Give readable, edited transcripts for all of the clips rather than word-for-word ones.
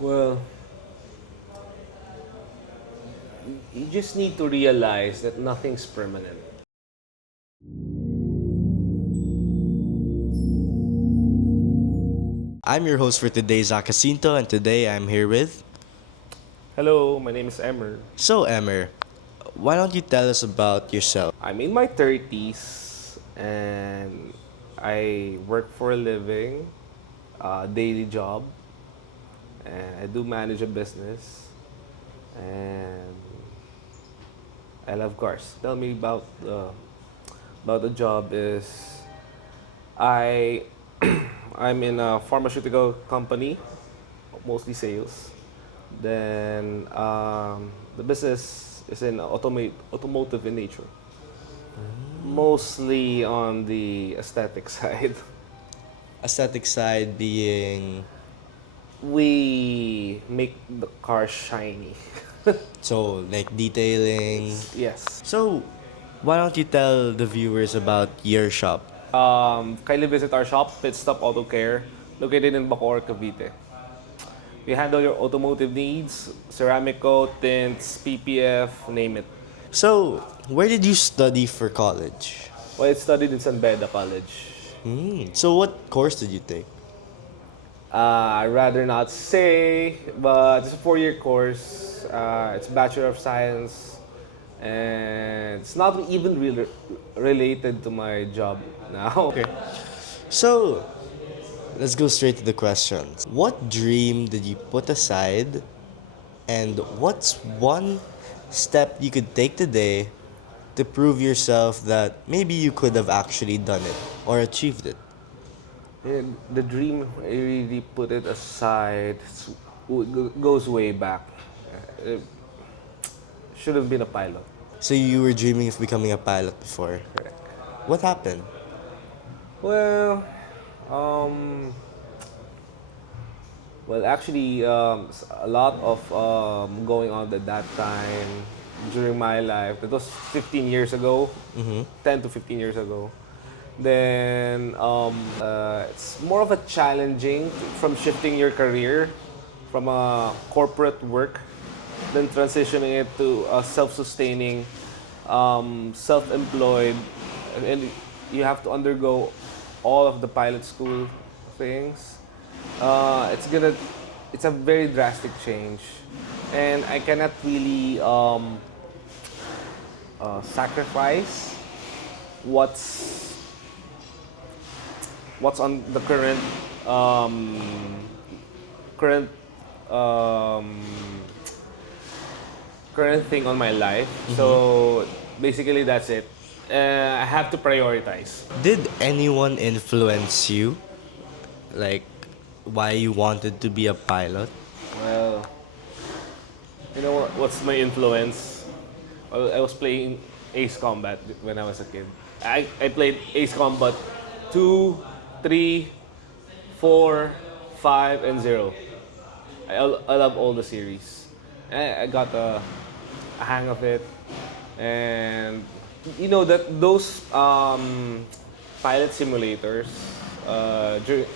Well, you just need to realize that nothing's permanent. I'm your host for today, Zach Jacinto, and today I'm here with. Hello, my name is Emmer. So, Emmer, why don't you tell us about yourself? I'm in my 30s and I work for a living, daily job, and I do manage a business and I love cars. Tell me about the job is I I'm in a pharmaceutical company, mostly sales. Then the business is in automotive in nature, mostly on the aesthetic side. Aesthetic side being. We make the car shiny. So, like detailing. Yes. So, why don't you tell the viewers about your shop? Kindly visit our shop, Pit Stop Auto Care, located in Bacoor, Cavite. We handle your automotive needs, ceramic coat, tints, PPF, name it. So, where did you study for college? Well, I studied in San Beda College. So, what course did you take? I'd rather not say, but it's a 4-year course. It's Bachelor of Science, and it's not even really related to my job now. Okay. So, let's go straight to the questions. What dream did you put aside, and what's one step you could take today to prove yourself that maybe you could have actually done it or achieved it? And the dream, I really put it aside. Goes way back. It should have been a pilot. So you were dreaming of becoming a pilot before. Correct. What happened? Well, um, actually, a lot of going on at that time during my life. It was 15 years ago, 10 to 15 years ago. Then it's more of a challenging from shifting your career from a corporate work, then transitioning it to a self-sustaining, self-employed, and you have to undergo all of the pilot school things. It's gonna, it's a very drastic change, and I cannot really sacrifice what's on the current um, current thing on my life. So basically, that's it. I have to prioritize. Did anyone influence you? Like, why you wanted to be a pilot? Well, you know what's my influence? Well, I was playing Ace Combat when I was a kid. I played Ace Combat 2, 3, 4, 5, and 0. I love all the series. I got a hang of it. And you know that those pilot simulators,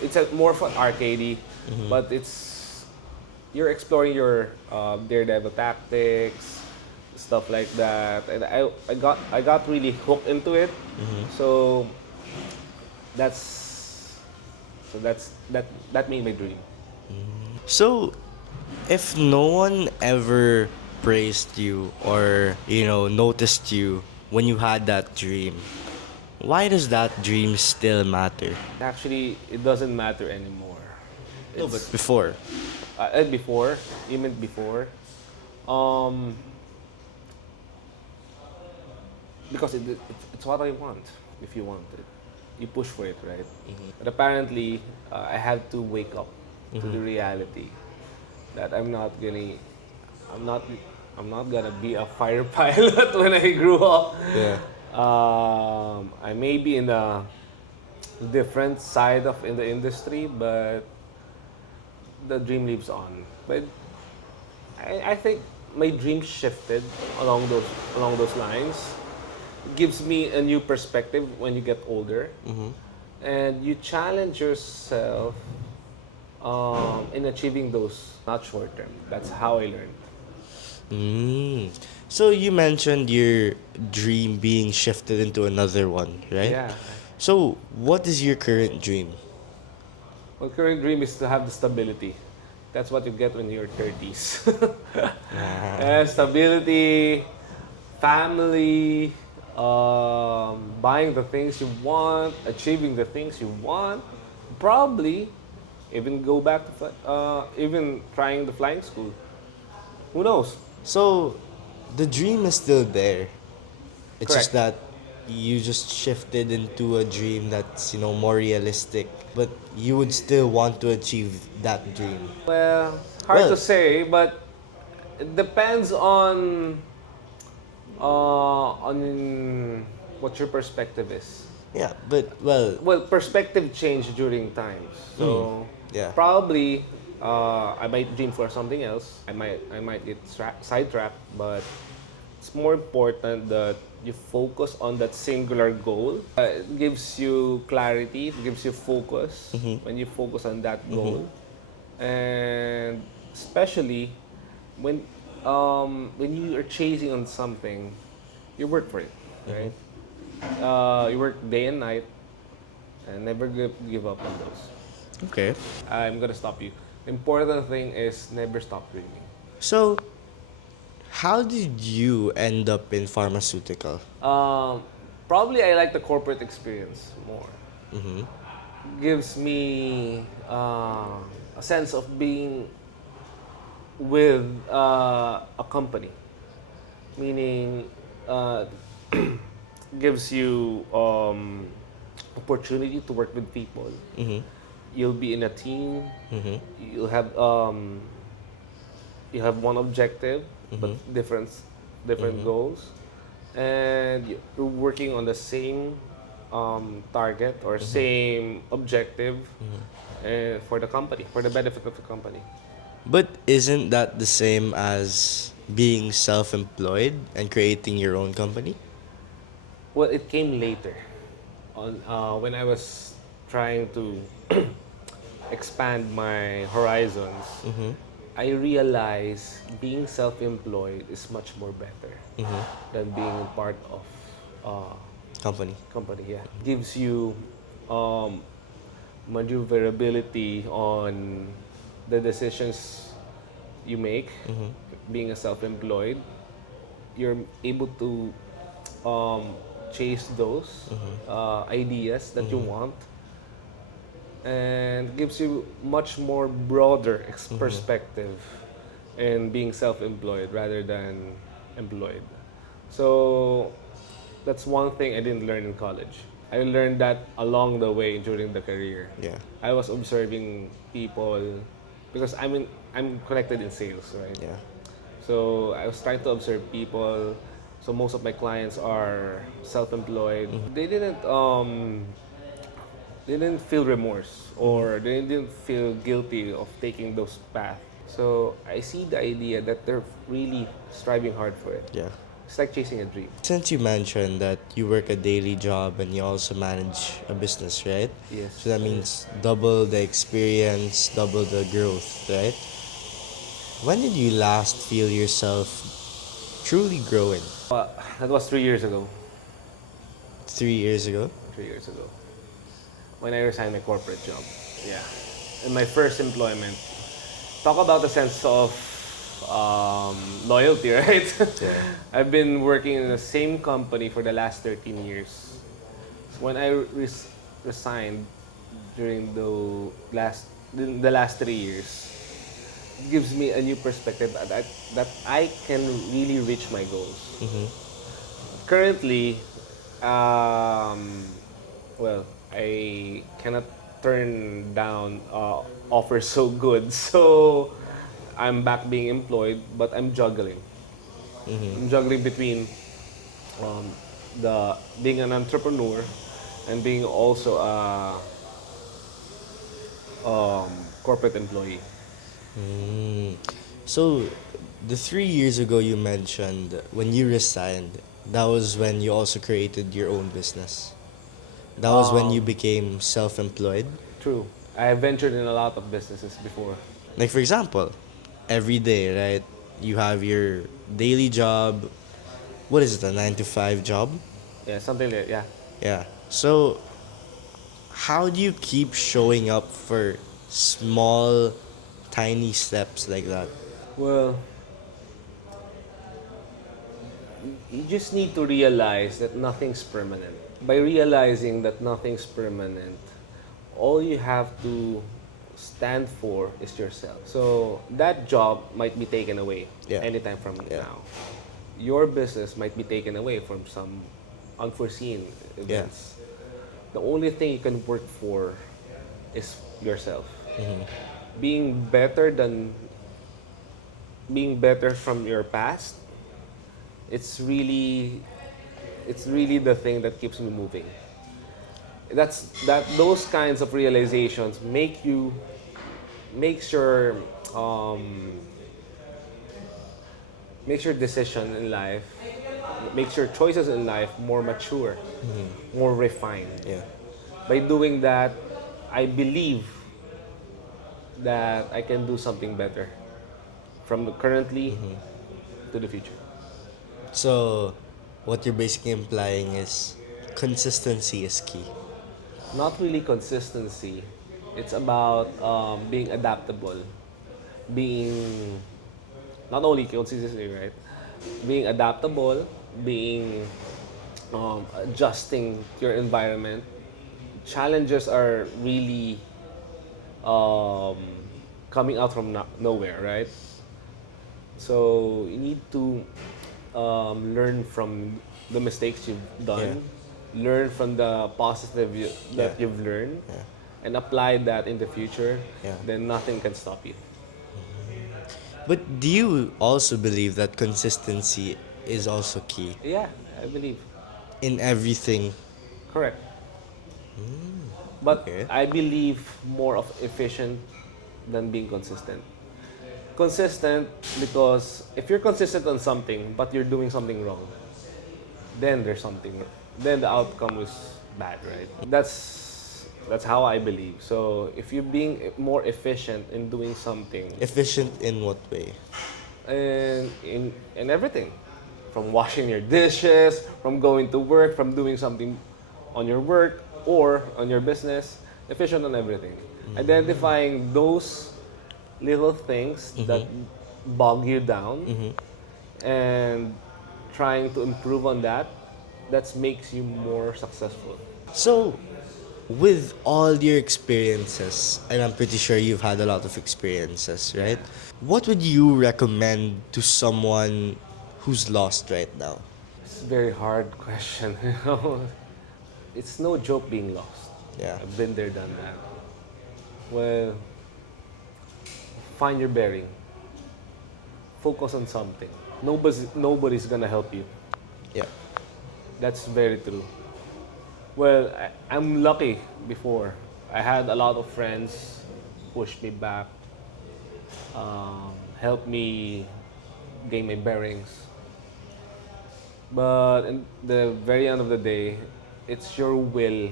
it's more of an arcadey, but it's you're exploring your daredevil tactics, stuff like that, and I got really hooked into it. So that's that made my dream. So, if no one ever praised you or, noticed you when you had that dream, why does that dream still matter? Actually, it doesn't matter anymore. No, but before. Before, you meant before, um, because it's what I want. If you want it, you push for it, right? But apparently, I had to wake up to the reality that I'm not, I'm not gonna be a fighter pilot when I grew up. Yeah. I may be in a different side of in the industry, but the dream lives on. But I think my dream shifted along those lines. It gives me a new perspective when you get older, and you challenge yourself in achieving those, not short term. That's how I learned. Mm. So you mentioned your dream being shifted into another one, right? Yeah. So what is your current dream? My current dream is to have the stability. That's what you get when you're 30s. Stability, family, buying the things you want, achieving the things you want. Probably even go back to even trying the flying school. Who knows? So the dream is still there. It's just Correct. that you just shifted into a dream that's, more realistic, but you would still want to achieve that dream. Well, hard to Well, say, but it depends on what your perspective is. yeah, but well, Well, perspective change during times. So yeah. probably I might dream for something else. I might get sidetracked, but it's more important that you focus on that singular goal. It gives you clarity. It gives you focus when you focus on that goal, and especially when when you are chasing on something, you work for it, right? You work day and night, and never give up on those. Okay. I'm gonna stop you. The important thing is never stop dreaming. So, how did you end up in pharmaceutical? Um, Probably I like the corporate experience more. Gives me a sense of being with a company, meaning uh, gives you opportunity to work with people. You'll be in a team. You'll have you have one objective, but different goals, and you're working on the same target or same objective for the company, for the benefit of the company. But isn't that the same as being self employed and creating your own company? Well, it came later, on when I was trying to expand my horizons. I realized being self-employed is much more better than being a part of uh, Company. company. Yeah, gives you um, maneuverability on the decisions you make. Being a self-employed, you're able to um, chase those ideas that you want, and gives you much more broader perspective in being self-employed rather than employed. So that's one thing I didn't learn in college. I learned that along the way during the career. Yeah. I was observing people because I'm connected in sales, right? Yeah. So I was trying to observe people. So most of my clients are self-employed. They didn't feel remorse or they didn't feel guilty of taking those paths. So I see the idea that they're really striving hard for it. Yeah. It's like chasing a dream. Since you mentioned that you work a daily job and you also manage a business, right? Yes. So that means double the experience, double the growth, right? When did you last feel yourself truly growing? That was 3 years ago. 3 years ago? 3 years ago. When I resigned my corporate job. Yeah. In my first employment. Talk about a sense of loyalty, right? Yeah. I've been working in the same company for the last 13 years. So when I resigned during the last 3 years, it gives me a new perspective that I can really reach my goals. Currently, um, well, I cannot turn down offers so good. So I'm back being employed, but I'm juggling. I'm juggling between um, the being an entrepreneur and being also a corporate employee. Mm. So, the 3 years ago you mentioned when you resigned, that was when you also created your own business. That was when you Um, became self employed. True. I ventured in a lot of businesses before. Like for example, every day, right? You have your daily job. What is it? A 9 to 5 job? Yeah, something like yeah. Yeah. So how do you keep showing up for small, tiny steps like that? Well, you just need to realize that nothing's permanent. By realizing that nothing's permanent, all you have to stand for is yourself. So that job might be taken away Yeah. anytime from Yeah. now. Your business might be taken away from some unforeseen Yeah. events. The only thing you can work for is yourself. Being better than being better from your past, it's really it's really the thing that keeps me moving. Those kinds of realizations makes your um, makes your decision in life, makes your choices in life more mature, more refined. Yeah. By doing that, I believe that I can do something better from the currently to the future. So what you're basically implying is consistency is key. Not really consistency. It's about being adaptable, being not only consistency, right? Being adaptable, being adjusting to your environment. Challenges are really um, coming out from nowhere, right? So you need to learn from the mistakes you've Yeah. done, learn from the positive Yeah. that you've learned, Yeah. and apply that in the future. Yeah. Then nothing can stop you. But do you also believe that consistency is also key Yeah, I believe. in everything? Correct. But Okay. I believe more of efficient than being consistent. Consistent because if you're consistent on something but you're doing something wrong, then there's something. Then the outcome is bad, right? That's how I believe. So if you're being more efficient in doing something, Efficient in what way? and in everything, from washing your dishes, from going to work, from doing something on your work or on your business, efficient on everything. Identifying those little things that bog you down and trying to improve on that, that makes you more successful. So, with all your experiences, and I'm pretty sure you've had a lot of experiences, right? Yeah. What would you recommend to someone who's lost right now? It's a very hard question. It's no joke being lost. Yeah. I've been there, done that. Well, find your bearing. Focus on something. Nobody's gonna help you. Yeah. That's very true. Well, I'm lucky before. I had a lot of friends push me back, help me gain my bearings. But in the very end of the day, it's your will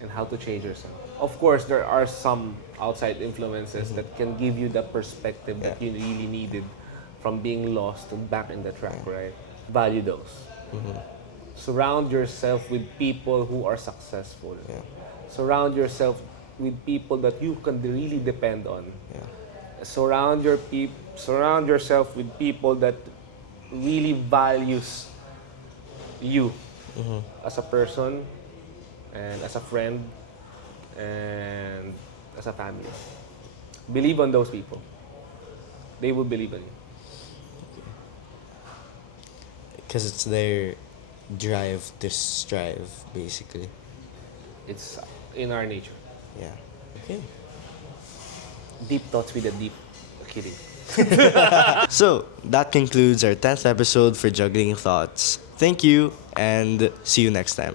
and how to change yourself. Of course, there are some outside influences that can give you the perspective that Yeah. you really needed from being lost to back in the track, right? Value those. Surround yourself with people who are successful. Yeah. Surround yourself with people that you can really depend on. Yeah. Surround yourself with people that really values you as a person and as a friend and as a family. Believe on those people. They will believe in you. Because it's their drive to strive, basically. It's in our nature. Yeah. Okay. Deep thoughts with a deep. Kidding. So, that concludes our 10th episode for Juggling Thoughts. Thank you, and see you next time.